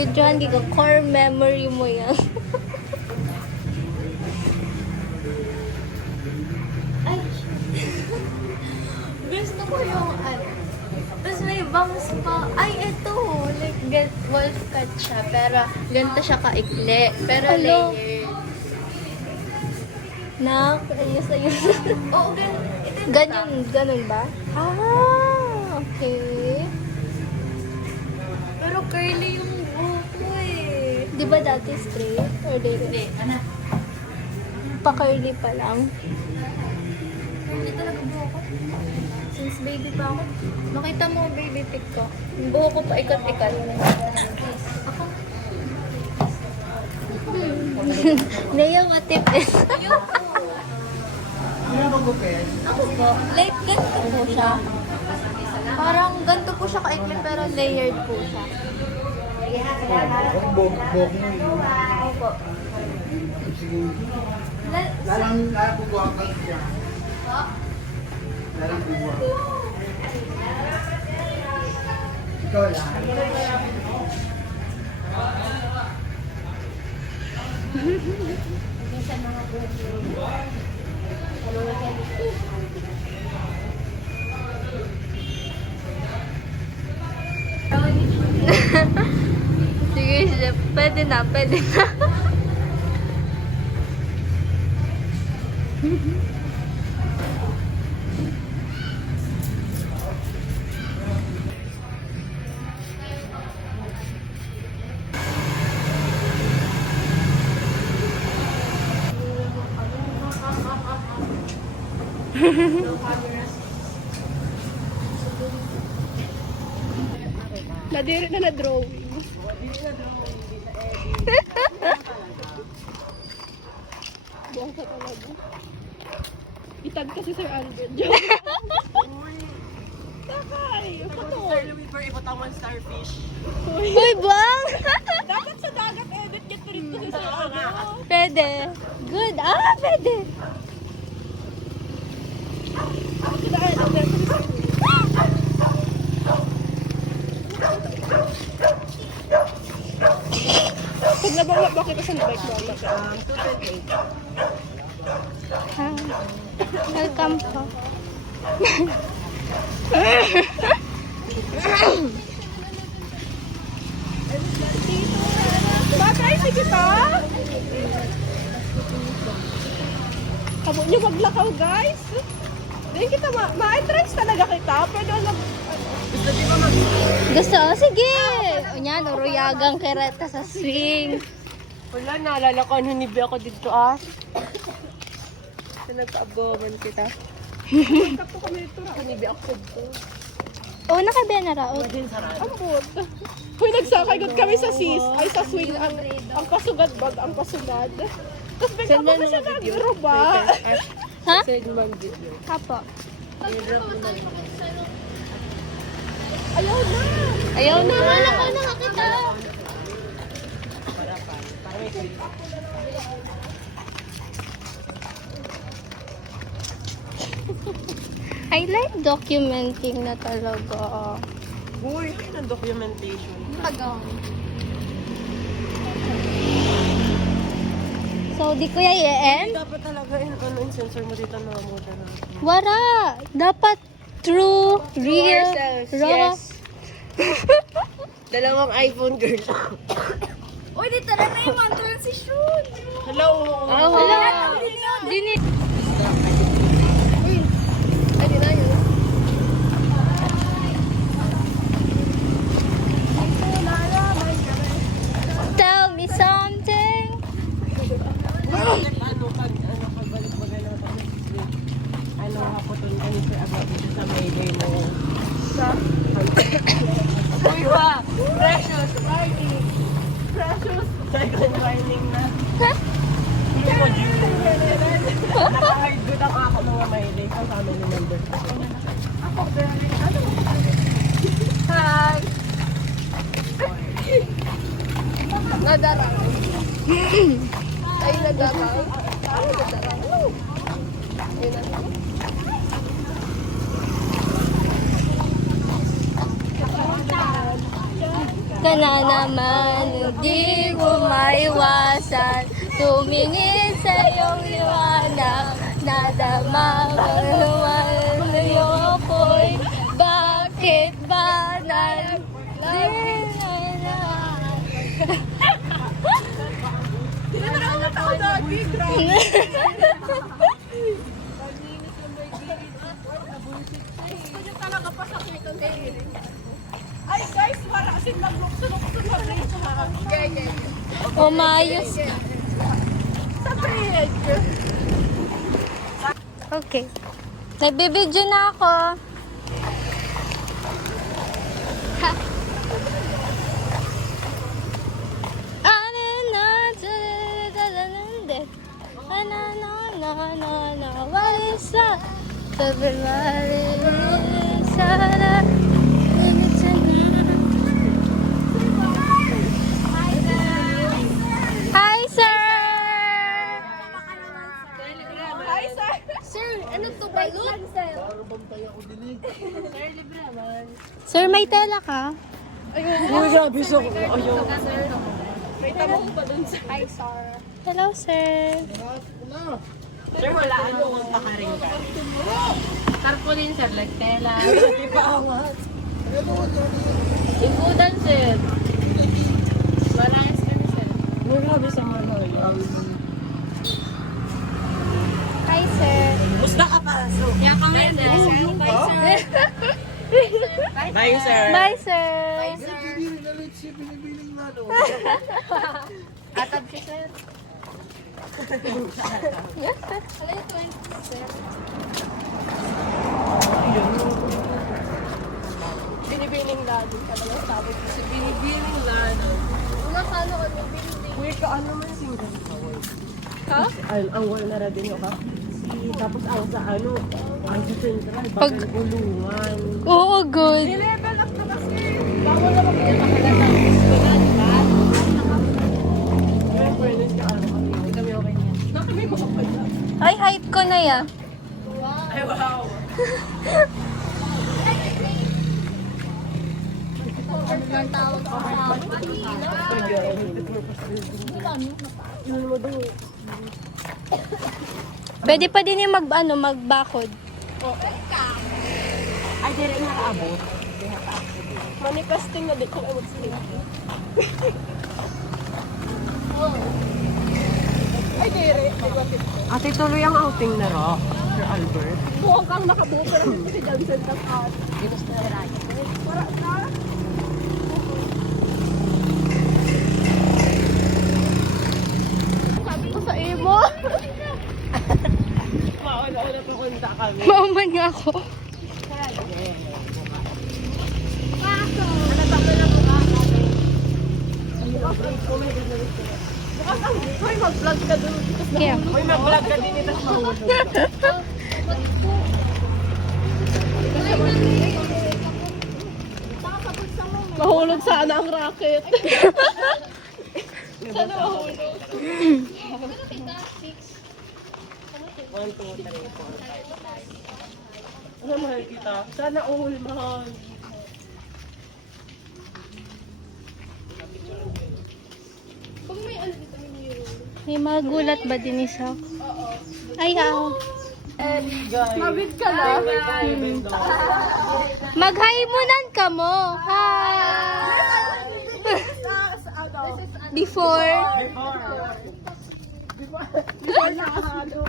Videohan, di ka core memory mo yan. Ay, gusto ko yung ano. Tapos may bangs pa. Ay, ito. Like, wolf cut siya. Pero, ganito siya kaikli. Pero layered. Nak, ayos. Oo, ganun ba? Ah, okay. Pero curly yung buhok ko eh. Di ba dati straight? Or hindi? Pa-curly pa lang. Curly talaga buhok ko. Since baby pa ako. Makita mo baby pic ko. Yung buhok ko pa ikat-ikat. Ako. Leo, matipis. Ako po. Like, ganito po siya. Parang ganito po siya kaikli pero layered po siya. Bok mo. Opo. Lalang bubuha ka siya. Lalang bubuha. Ikaw lang. Sige, pwede na. Nadiri na na-drawing. Buwang ka talaga. Itag ka si Sir Albert. Takay! Patol! Starfish. Uy, bang! Dapat sa dagat edit get rin ko si Sir Albert. Pwede. Good. Ah, pwede. Dahil ang dito si Sir Pag nabangla kita sa bike mo, Ah, welcome po. Bakay, sige ta! Kabo nyo maglakaw, guys! Dahil kita, ma-entrance talaga kita. Pwede alam, Gusto? Sige. O yan, uruyagang kereta sa swing. wala, naalala ko ano nibi ako dito, ah. Nagka-aboman kita. Kapto kami dito, nibi ako dito. O, nakabiyan na raot. Ambot. Uy, nagsakay good kami sa sis. Ay, sa swing. Ang pasugad bag, ang pasugad. Tapos bigla mo na siya nag-roba. Ha? Send mo ang video. Apo. Ayaw na! Ayaw na. Wala ka nakakita. I like documenting na talaga. Uy, ang documentation. So, di ko i-end? Dapat talaga yung sensor mo dito na mamuta na. Wala. Dapat true, real, raw. Dalawang iPhone, girl. Uy, dito na yung transition. Hello! Wala. Dini. Ay, na yun. Tell me something. Ano hapoton ka ni Sir Abad sa Mayday mo? Uy ba? Precious morning! Precious! Second morning na. Naka-hard good ang ako mga Mayday sa family members. Ako, girl. Ano? Hi! Nadarang. Ay, nadarang. Ay, nadarang. Ayun na. ka na naman, hindi ko maiwasan. Tumingin sa iyong liwanag, nadama mo naman sa'yo ako'y bakit ba Ay guys, para kasing maglukso-lukso na bridge ha. umayos? Sa bridge. Okay. Nagbibidyo na ako. Ha. What is that? Hi, sir! Hi sir. Sir, ano to ba? Sir, Sir, may tela ka? Uy, grabe sa ayaw. may tamo ko ba dun sir? Hi sir. Hello, sir. Sir, wala ano kung pakaring ka. Tarpaulin sir, lagtela. Hindi pa angat. Ikudan sir. Malayas kami sir. Uy, grabe sa mga Hi, sir. Musta ka pa? So, Kaya ka ngayon sir. bye, sir. Bye, sir. Atab siya sir. Binibining lalo talaga sabi ko. Si binibining lalo. Una ka, ano, binibining. Uy, kaano man single? Ha? Ang wala na din ka. Tapos ang sa ano, ang sa central, Pag- bakal gulungan. Oo, good. Level up na kasi. Bawal na magpapakala sa eskwela, di ba? May fairness ka ano kami. Hindi kami okay niya. Na kami makapala. Ay, height ko na ya. Ay, wow. Pwede pa din yung magbakod. Ay, dire nga kaabot. Manifesting na di ko ay mag-sleep. Ay, dire. Ate, tuloy ang outing na ro, Sir Albert. Mukhang kang nakabuka ng si Johnson ng at. Para na. Sabi ko sa imo. Mauna-una pupunta kami. Mauman nga ako. Bukas ang hoy, mag-vlog ka dun. Kaya. Uy, mag-vlog ka din ito sa mahulog. Mahulog sana ang racket. Sana mahulog. 1, 2, 3, 4, 5. Ano mahal kita? Sana all, mahal. May magulat ba din isa? Ay, Mabit ka na. Mag-hi munan ka mo. Hi! Before. Before nakahalo.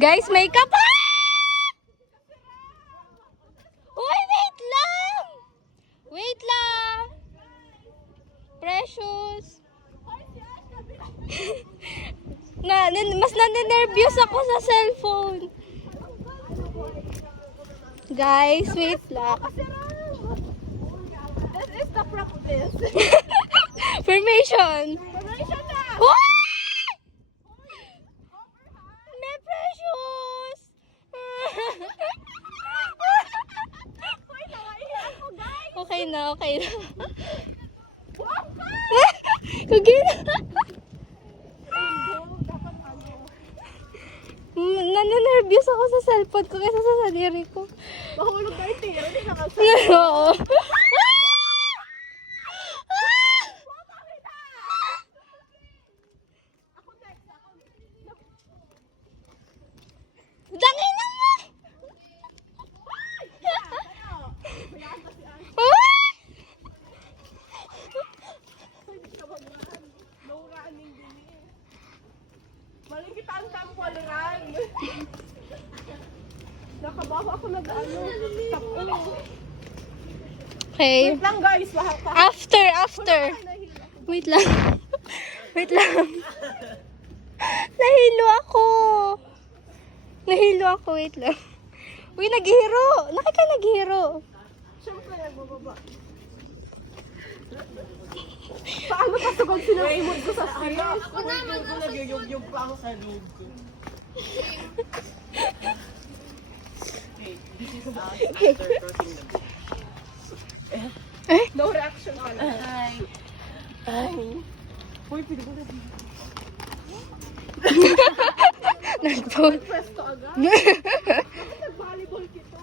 Guys, makeup pa! Uy, wait lang! Wait lang! Precious! Mas naninervyos ako sa cellphone. Guys, wait lang. This is the practice. Formation! Formation na! Uy! May precious! Uy, nakaiyak ko, guys! Okay na, okay na. Kagi na. Nananervyos ako sa cellphone ko kaysa sa sarili ko. Mahulog na yung tira, hindi nakasa. Oo. Dangin na mo! Maling kita ang tampualan. Nakabawa ako nag-ano. Tapo. Okay. Wait lang guys, After. Wait lang. Wait lang. Nahilo ako. Wait lang. Uy, naghihiro. Nakita naghihiro. Siyempre, nagbababa. Paano pasugod sinamimod ko sa sila? Ako nagyuyog-yog pa ako sa loob ko. Okay, this is after crossing the bridge. No reaction ka na. Ay. Uy, pili ko na. Nag-vote. Presto agad. Nag-volleyball kita.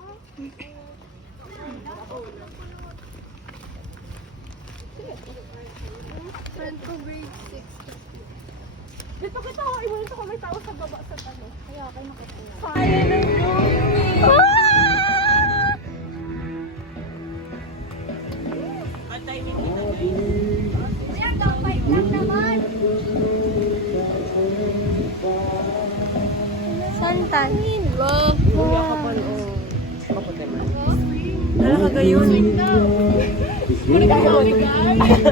Friend ko grade 6. Dito kita ako, imunito ko may tao sa baba sa ano. Kaya ako nakatulog. Kaya ng Antay ni Tita guys. Ayan daw, bike lang naman. Santan. Kuya ka pa noon. Kapag naman. Ano ka gayon? Muli ka muli guys.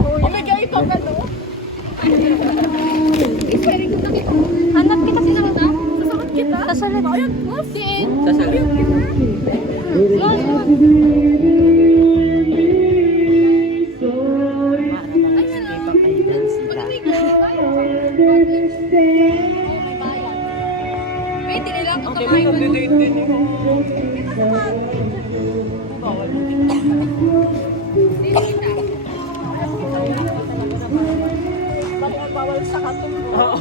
Oh my God, ito ka no? Hanap kita si Santan. Sasakot kita? Sasalat. Ayun, din. Sasalat. Wait, nila ako Okay, may nag-date din eh. Bawal mo din. Bawal sa katong mo. Oo.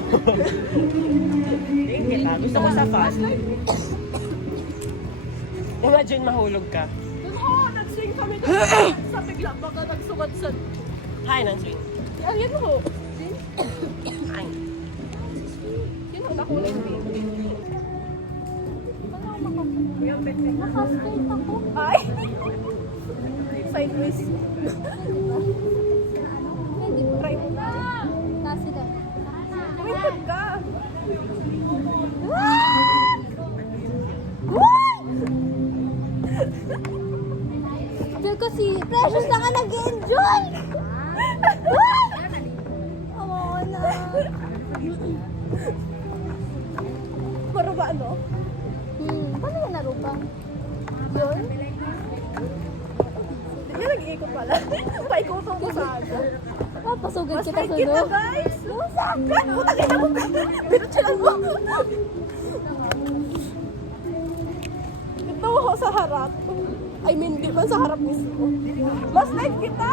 Tingin kita. Gusto ko sa fast. Imagine mahulog ka. Oo, nag-swing kami doon. Sa bigla, baka nagsugat sa... Hi, Nansui. Yan ho. Hi. Yun ho, nakulong din. Naka-skate ako. Ay! Sideways. Hindi ko. Try mo na. Kasi daw. Tumingkod ka. Feel ko si Precious na nga nag-enjoy! Oo na. Pero ba ano? Paano yung narupang? Yun? Hindi ka nag-iikot pala. Paikutan mo sa aga. Papasugod Mas kita like sa kita loob. guys. Putang ina mo. Binutsulan mo. Ito ho sa harap. I mean, di ba sa harap mismo? Mas like kita.